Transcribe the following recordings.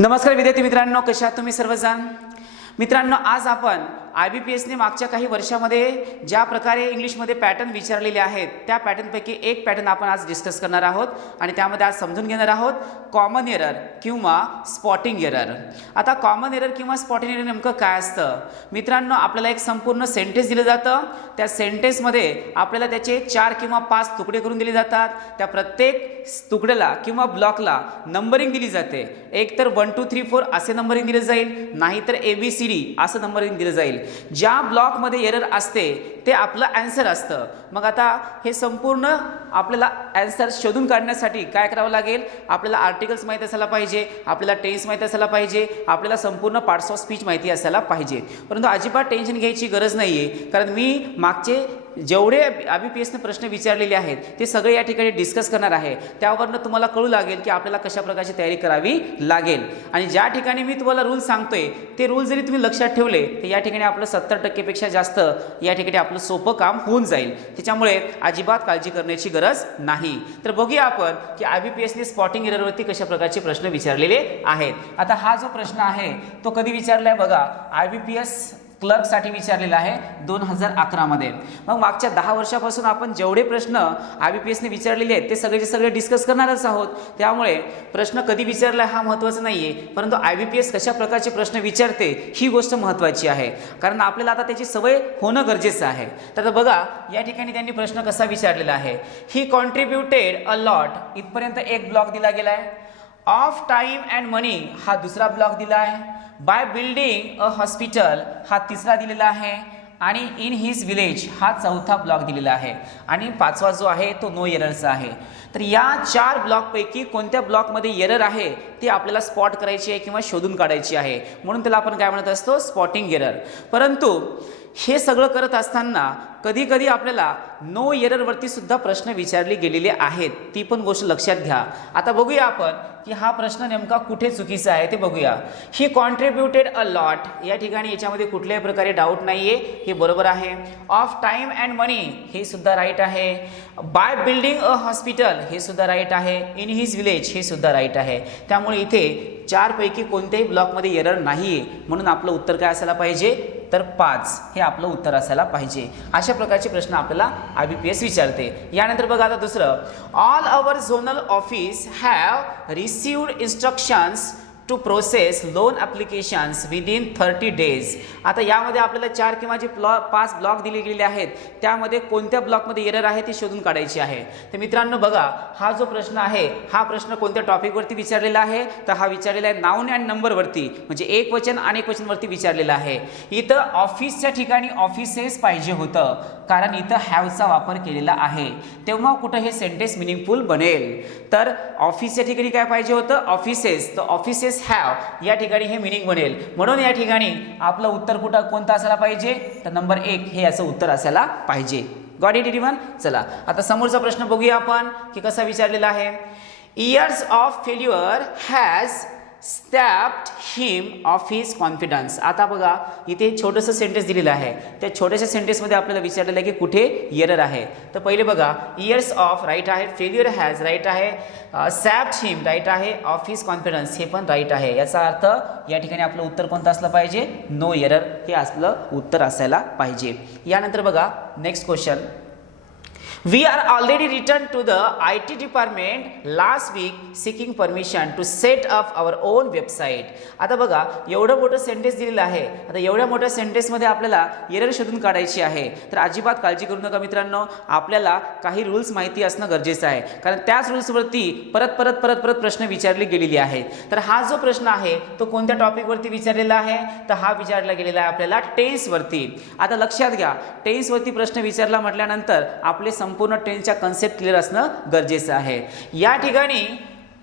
नमस्कार विद्यार्थी मित्रांनो, कशा आहात तुम्ही सर्वजण? मित्रांनो, आज आपण IBPSने मागच्या काही वर्षामध्ये ज्या प्रकारे इंग्लिशमध्ये पॅटर्न विचारलेले आहेत त्या पॅटर्नपैकी एक पॅटर्न आपण आज डिस्कस करणार आहोत आणि त्यामध्ये आज समजून घेणार आहोत कॉमन एरर किंवा स्पॉटिंग एरर. आता कॉमन एरर किंवा स्पॉटिंग एरर नेमकं काय असतं? मित्रांनो, आपल्याला एक संपूर्ण सेंटेन्स दिलं जातं. त्या सेंटेन्समध्ये आपल्याला त्याचे 4 किंवा 5 तुकडे करून दिले जातात. त्या प्रत्येक तुकड्याला किंवा ब्लॉकला नंबरिंग दिली जाते. एक तर 1 2 3 4 असे नंबरिंग दिले जाईल, नाहीतर ABCD असं नंबरिंग दिलं जाईल. ज्या ब्लॉकमध्ये एरर असते ते आपलं आन्सर असतं. मग आता हे संपूर्ण आपल्याला आन्सर शोधून काढण्यासाठी काय करावं लागेल? आपल्याला आर्टिकल्स माहिती असायला पाहिजे, आपल्याला टेन्स माहिती असायला पाहिजे, आपल्याला संपूर्ण पार्ट्स ऑफ स्पीच माहिती असायला पाहिजे. परंतु अजिबात टेन्शन घ्यायची गरज नाही आहे, कारण मी मागचे जेवढे IBPSने प्रश्न विचारलेले आहेत ते सगळे या ठिकाणी डिस्कस करणार आहे. त्यावरनं तुम्हाला कळू लागेल की आपल्याला कशा प्रकारची तयारी करावी लागेल. आणि ज्या ठिकाणी मी तुम्हाला रूल सांगतोय ते रूल जरी तुम्ही लक्षात ठेवले तर या ठिकाणी आपलं 70% पेक्षा जास्त या ठिकाणी आपलं सोपं काम होऊन जाईल. त्याच्यामुळे अजिबात काळजी करण्याची गरज नाही. तर बघूया आपण की IBPSने स्पॉटिंग एररवरती कशा प्रकारचे प्रश्न विचारलेले आहेत. आता हा जो प्रश्न आहे तो कधी विचारलाय बघा, IBPS क्लर्कसाठी विचारलेला आहे 2011 मध्ये. मग मागच्या 10 वर्षापासून आपण जेवढे प्रश्न IBPSने विचारलेले आहेत ते सगळेचे सगळे डिस्कस करणारच आहोत. त्यामुळे प्रश्न कधी विचारला हा महत्त्वाचा नाही आहे, परंतु IBPS कशा प्रकारचे प्रश्न विचारते ही गोष्ट महत्त्वाची आहे, कारण आपल्याला आता त्याची सवय होणं गरजेचं आहे. तर बघा या ठिकाणी त्यांनी प्रश्न कसा विचारलेला आहे. ही कॉन्ट्रीब्युटेड अ लॉट, इथपर्यंत एक ब्लॉक दिला गेला आहे. ऑफ टाइम अँड मनी हा दुसरा ब्लॉक दिला आहे. बाय बिल्डिंग अ हॉस्पिटल हा तिसरा दिलेला आहे. आणि इन हिज विलेज हा चौथा ब्लॉक दिलेला आहे. आणि पाचवा जो आहे तो नो एररचा आहे. तर या 4 ब्लॉकपैकी कोणत्या ब्लॉकमध्ये एरर आहे ते आपल्याला स्पॉट करायची आहे किंवा शोधून काढायची आहे. म्हणून त्याला आपण काय म्हणत असतो? Spotting error. परंतु हे सगळं करत असताना कधी कधी आपल्याला नो एररवरती सुद्धा प्रश्न विचारले गेलेले आहेत. ती पण गोष्ट लक्षात घ्या. आता बघूया आपण की हा प्रश्न नेमका कुठे चुकीचा आहे ते बघूया. ही कॉन्ट्रीब्युटेड अ लॉट, या ठिकाणी याच्यामध्ये कुठल्याही प्रकारे डाऊट नाहीये, हे बरोबर आहे. ऑफ टाइम अँड मनी हे सुद्धा राईट आहे. बाय बिल्डिंग अ हॉस्पिटल हे सुद्धा राईट आहे. इन हिज विलेज हे सुद्धा राईट आहे. त्यामुळे इथे 4 पैकी कोणत्याही ब्लॉकमध्ये एरर नाहीये, म्हणून आपलं उत्तर काय असायला पाहिजे? तर 5 हे आपलं उत्तर असायला पाहिजे. अशा प्रकारचे प्रश्न आपल्याला IBPS विचारते. यानंतर बघा आता दुसरं, all our zonal office have received instructions to process loan applications within 30 days. आता यामध्ये आपल्याला 4 किंवा जे 5 ब्लॉक दिले गेलेले आहेत त्यामध्ये कोणत्या ब्लॉकमध्ये एरर आहे ते शोधून काढायची आहे. तर मित्रांनो बघा, हा जो प्रश्न आहे हा प्रश्न कोणत्या टॉपिकवरती विचारलेला आहे? तर हा विचारलेला आहे नाऊन अँड नंबरवरती, म्हणजे एक वचन अनेक वचनवरती विचारलेला आहे. इथं ऑफिसच्या ठिकाणी ऑफिसेस पाहिजे होतं, कारण इथं हॅवचा वापर केलेला आहे. तेव्हा कुठं हे सेंटेन्स मिनिंगफुल बनेल? तर ऑफिसच्या ठिकाणी काय पाहिजे होतं? ऑफिसेस. तर ऑफिसेस हॅव या ठिकाणी हे मिनिंग बनेल. म्हणून या ठिकाणी आपलं उत्तर कोणतं असायला पाहिजे? तर नंबर 1 हे याचं उत्तर असायला पाहिजे. Got it everyone? चला आता समोरचा प्रश्न बघूया आपण की कसा विचारलेला आहे. Years of failure has stopped him of his confidence. आता बघा इथे छोटंसं सेंटेन्स दिलेलं आहे. त्या छोट्याशा सेंटेन्समध्ये आपल्याला विचारलेलं आहे की कुठे एरर आहे. तर पहिले बघा, इयर्स ऑफ राईट आहे, फेल्युअर हॅज राईट आहे, सॅप्ड हिम राईट आहे, ऑफ हिज कॉन्फिडन्स हे पण राईट आहे. याचा अर्थ या ठिकाणी आपलं उत्तर कोणतं असलं पाहिजे? नो एरर हे आपलं उत्तर असायला पाहिजे. यानंतर बघा next question, We are already returned to the IT department last week seeking permission to set up our own website. आता बघा एवढं मोठं सेंटेन्स दिलेलं आहे. आता एवढ्या मोठ्या सेंटेन्समध्ये आपल्याला एरर शोधून काढायची आहे. तर अजिबात काळजी करू नका मित्रांनो, आपल्याला काही रूल्स माहिती असणं गरजेचं आहे, कारण त्याच रूल्सवरती परत प्रश्न विचारले गेलेले आहेत. तर हा जो प्रश्न आहे तो कोणत्या टॉपिकवरती विचारलेला आहे? तर हा विचारला गेलेला आहे आपल्याला टेन्सवरती. आता लक्षात घ्या, टेन्सवरती प्रश्न विचारला म्हटल्यानंतर आपले संपूर्ण टेन्सचा कन्सेप्ट क्लिअर असणं गरजेचं आहे. या ठिकाणी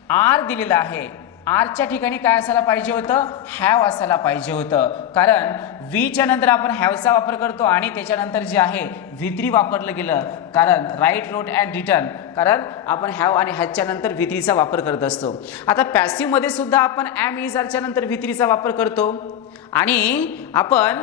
आर दिलेला आहे. आरच्या ठिकाणी काय असायला पाहिजे होतं? हॅव असायला पाहिजे होतं, कारण वीच्या नंतर आपण हॅवचा वापर करतो आणि त्याच्यानंतर जे आहे V3 वापरलं गेलं, कारण राईट, रोट अँड रिटर्न, कारण आपण हॅव आणि हॅजच्या नंतर V3चा वापर करत असतो. आता पॅसिव्हमध्ये सुद्धा आपण एम इज आरच्या नंतर V3चा वापर करतो आणि आपण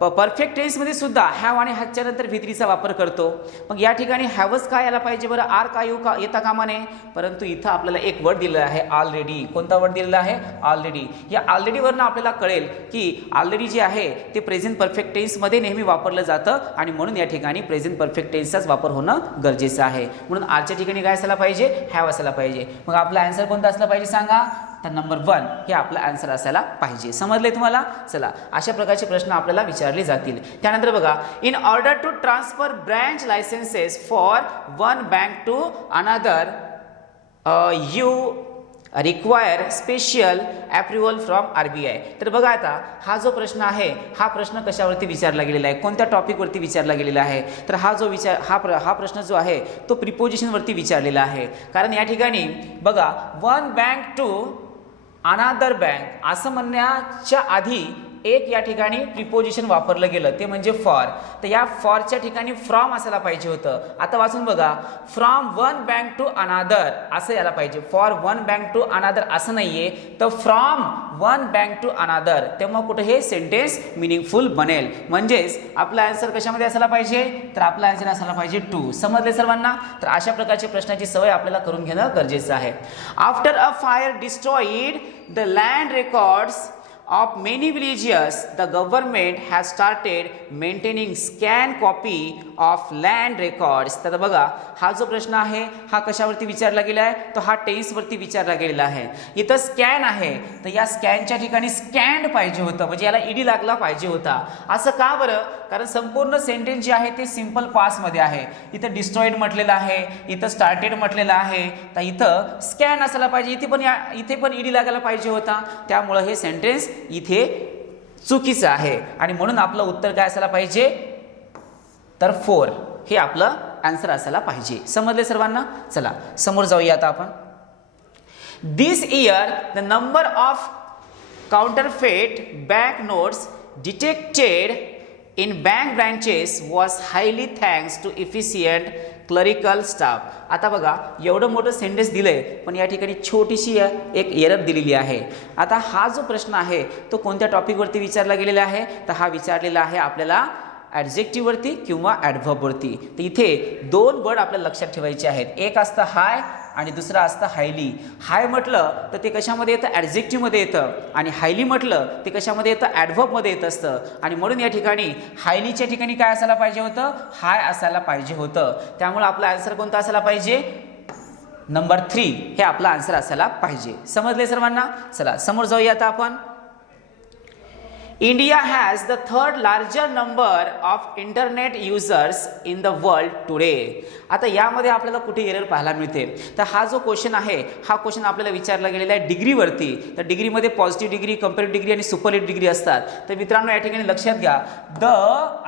परफेक्ट टेन्समध्ये सुद्धा हॅव आणि हॅजच्या नंतर व्ही3चा वापर करतो. मग या ठिकाणी हॅवच काय यायला पाहिजे बरं, आर का येता कामा नये. परंतु इथं आपल्याला एक वर्ड दिलेला आहे ऑलरेडी. कोणता वर्ड दिलेला आहे, ऑलरेडी. या ऑलरेडीवरनं आपल्याला कळेल की ऑलरेडी जे आहे ते प्रेझेंट परफेक्ट टेन्समध्ये नेहमी वापरलं जातं आणि म्हणून या ठिकाणी प्रेझेंट परफेक्ट टेन्सचाच वापर होणं गरजेचं आहे. म्हणून आरच्या ठिकाणी काय असायला पाहिजे, हॅव असायला पाहिजे. मग आपला आन्सर कोणता असला पाहिजे सांगा, तर नंबर 1 हे आपला आन्सर असायला पाहिजे. समजले तुम्हाला. चला, अशा प्रकारचे प्रश्न आपल्याला विचारले जातील. त्यानंतर बघा, in order to transfer branch licences for one bank to another you require special approval from RBI. तर बघा आता हा जो प्रश्न आहे हा प्रश्न कशावरती विचारला गेलेला आहे, कोणत्या टॉपिकवरती विचारला गेलेला आहे. तर हा जो हा प्रश्न जो आहे तो प्रिपोजिशनवरती विचारलेला आहे. कारण या ठिकाणी बघा, one bank to another bank असं म्हणण्याच्या आधी एक या ठिकाणी प्रिपोजिशन वापरलं गेलं, ते म्हणजे फॉर. तर या फॉरच्या ठिकाणी फ्रॉम असायला पाहिजे होतं. आता वाचून बघा, फ्रॉम वन बँक टू अनादर असं यायला पाहिजे. फॉर वन बँक टू अनादर असं नाहीये, तर फ्रॉम वन बँक टू अनादर. तेव्हा कुठे हे सेंटेन्स मिनिंगफुल बनेल. म्हणजेच आपला आन्सर कशामध्ये असायला पाहिजे, तर आपला आन्सर असायला पाहिजे टू. समजले सर्वांना. तर अशा प्रकारच्या प्रश्नाची सवय आपल्याला करून घेणं गरजेचं आहे. After a fire destroyed the land records of many villages, the government has started maintaining scan copy of land records. तर बघा, हा जो प्रश्न आहे हा कशावरती विचारला गेला आहे, तो हा टेन्सवरती विचारला गेलेला आहे. इथं स्कॅन आहे, तर या स्कॅनच्या ठिकाणी स्कॅन्ड पाहिजे होतं, म्हणजे याला ईडी लागला पाहिजे होता. असं का बरं, कारण संपूर्ण सेंटेन्स जे आहे ते सिंपल पास्टमध्ये आहे. इथं डिस्ट्रॉईड म्हटलेलं आहे, इथं स्टार्टेड म्हटलेलं आहे, तर इथं स्कॅन असायला पाहिजे. इथे पण ईडी लागायला पाहिजे होता. त्यामुळं हे सेंटेन्स इथे चुकीचं आहे आणि म्हणून आपलं उत्तर काय असायला पाहिजे, तर 4 हे आपलं आन्सर असायला पाहिजे. समजले सर्वांना. चला समोर जाऊया आता आपण. This year the number of counterfeit bank notes detected in bank branches was highly thanks to efficient clerical staff. आता बघा, एवढं मोठं सेंटेन्स दिलंय पण या ठिकाणी छोटीशी एक एरर दिलेली आहे. आता हा जो प्रश्न आहे तो कोणत्या टॉपिकवरती विचारला गेलेला आहे, तर हा विचारलेला आहे आपल्याला ॲडजेक्टिव्हवरती किंवा ॲडव्हर्बवरती. तर इथे 2 वर्ड आपल्याला लक्षात ठेवायचे आहेत. एक असतं हाय आणि दुसरं असतं हायली. हाय म्हटलं तर ते कशामध्ये येतं, ॲडजेक्टिव्हमध्ये येतं. आणि हायली म्हटलं ते कशामध्ये येतं, ॲडव्हर्बमध्ये येत असतं. आणि म्हणून या ठिकाणी हायलीच्या ठिकाणी काय असायला पाहिजे होतं, हाय असायला पाहिजे होतं. त्यामुळे आपला आन्सर कोणता असायला पाहिजे, नंबर 3 हे आपला आन्सर असायला पाहिजे. समजले सर्वांना. चला समोर जाऊया आता आपण. India has the 3rd larger number of internet users in the world today. आता यामध्ये आपल्याला कुठे एरर पाहायला मिळते, तर हा जो क्वेश्चन आहे हा क्वेश्चन आपल्याला विचारला गेलेला आहे डिग्रीवरती. तर डिग्रीमध्ये पॉझिटिव्ह डिग्री, कंपेरेटिव्ह डिग्री आणि सुपरलेटिव्ह डिग्री असतात. तर मित्रांनो या ठिकाणी लक्षात घ्या, द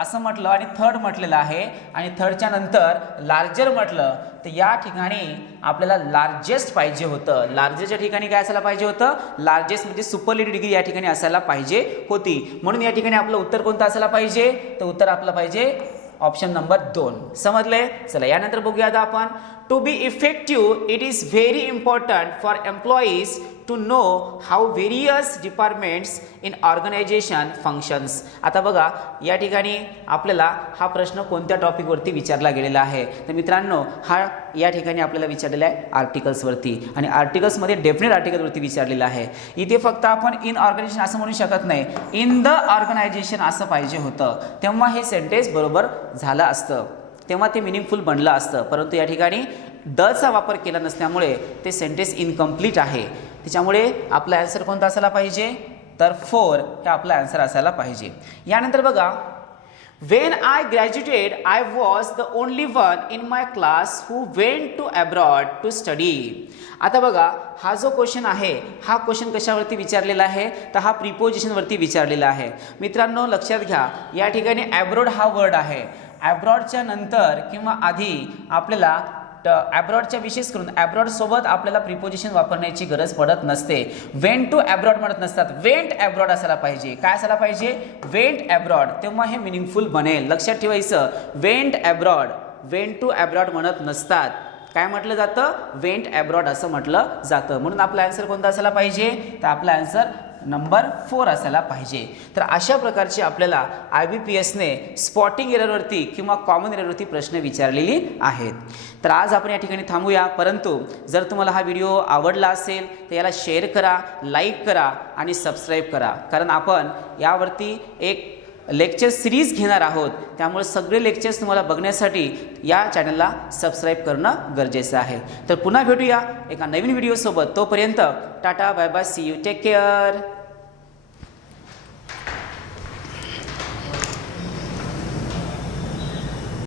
असं म्हटलं आणि थर्ड म्हटलेलं आहे आणि थर्डच्या नंतर लार्जर म्हटलं, तर या ठिकाणी आपल्याला लार्जेस्ट पाहिजे होतं. लार्जेस्टच्या ठिकाणी काय असायला पाहिजे होतं, लार्जेस्ट म्हणजे सुपरलेटिव्ह डिग्री या ठिकाणी असायला पाहिजे होती. म्हणून या ठिकाणी आपलं उत्तर कोणतं असायला पाहिजे, तर उत्तर आपलं पाहिजे ऑप्शन नंबर 2. समजले. चला यानंतर बघूया आता आपण. To be effective it is very important for employees to know how various departments in organisation functions. आता बघा या ठिकाणी आपल्याला हा प्रश्न कोणत्या टॉपिकवरती विचारला गेलेला आहे, तर मित्रांनो हा या ठिकाणी आपल्याला विचारलेला आहे आर्टिकल्सवरती. आणि आर्टिकल्समध्ये डेफिनेट आर्टिकलवरती विचारलेला आहे. इथे फक्त आपण इन ऑर्गनायझेशन असं म्हणू शकत नाही, इन द ऑर्गनायझेशन असं पाहिजे होतं. तेव्हा हे सेंटेन्स बरोबर झालं असतं, तेव्हा ते मिनिंगफुल बनलं असतं. परंतु या ठिकाणी दचा वापर केला नसल्यामुळे ते सेंटेन्स इनकम्प्लीट आहे. त्याच्यामुळे आपला आन्सर कोणता असायला पाहिजे, तर 4 हे आपला आन्सर असायला पाहिजे. यानंतर बघा, When I graduated, I was the only one in my class who went to abroad to study. आता बघा हा जो क्वेश्चन आहे हा क्वेश्चन कशावरती विचारलेला आहे, तर हा प्रिपोजिशनवरती विचारलेला आहे. मित्रांनो लक्षात घ्या, या ठिकाणी ॲब्रॉड हा वर्ड आहे. ॲब्रॉडच्या नंतर किंवा आधी आपल्याला ॲब्रॉडच्या विशेष करून ॲब्रॉड सोबत आपल्याला प्रिपोजिशन वापरण्याची गरज पडत नसते. वेंट टू ॲब्रॉड म्हणत नसतात, वेंट ॲब्रॉड असायला पाहिजे. काय असायला पाहिजे, वेंट ॲब्रॉड. तेव्हा हे मिनिंगफुल बनेल. लक्षात ठेवायचं, went abroad, went to abroad म्हणत नसतात. काय म्हटलं जातं, वेंट ॲब्रॉड असं म्हटलं जातं. म्हणून आपला आन्सर कोणता असायला पाहिजे, तर आपला आन्सर नंबर 4 असायला पाहिजे. तर अशा प्रकारचे आपल्याला IBPSने स्पॉटिंग एररवरती किंवा कॉमन एररवरती प्रश्न विचारलेले आहेत. तर आज आपण या ठिकाणी थांबूया. परंतु जर तुम्हाला हा व्हिडिओ आवडला असेल तर याला शेअर करा, लाईक करा आणि सबस्क्राईब करा, कारण आपण यावरती एक लेक्चर सिरीज घेणार आहोत. त्यामुळे सगळे लेक्चर्स तुम्हाला बघण्यासाठी या चॅनलला सबस्क्राईब करणं गरजेचं आहे. तर पुन्हा भेटूया एका नवीन व्हिडिओसोबत. तोपर्यंत tata, bye bye, see you, take care.